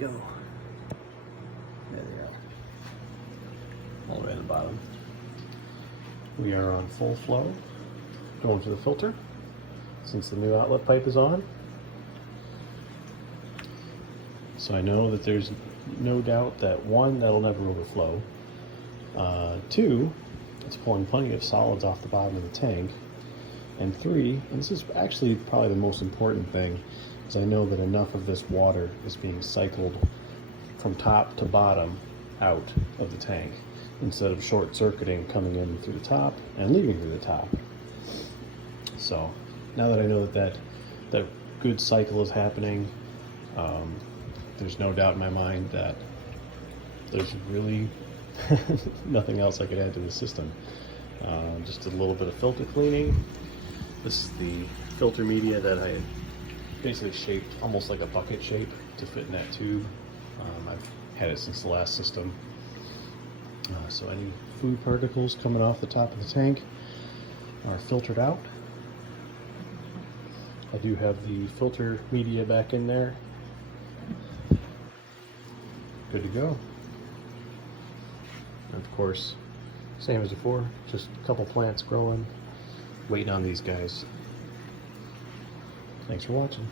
go. There they are. All the way at the bottom. We are on full flow. Going to the filter since the new outlet pipe is on. So I know that there's no doubt that one, that'll never overflow. Two, it's pulling plenty of solids off the bottom of the tank. And three, and this is actually probably the most important thing, is I know that enough of this water is being cycled from top to bottom out of the tank instead of short-circuiting coming in through the top and leaving through the top. So now that I know that good cycle is happening, there's no doubt in my mind that there's really nothing else I could add to the system. Just a little bit of filter cleaning. This is the filter media that I had basically shaped almost like a bucket shape to fit in that tube. I've had it since the last system. So any food particles coming off the top of the tank are filtered out. I do have the filter media back in there. Good to go. And of course, same as before, just a couple plants growing, waiting on these guys. Thanks for watching.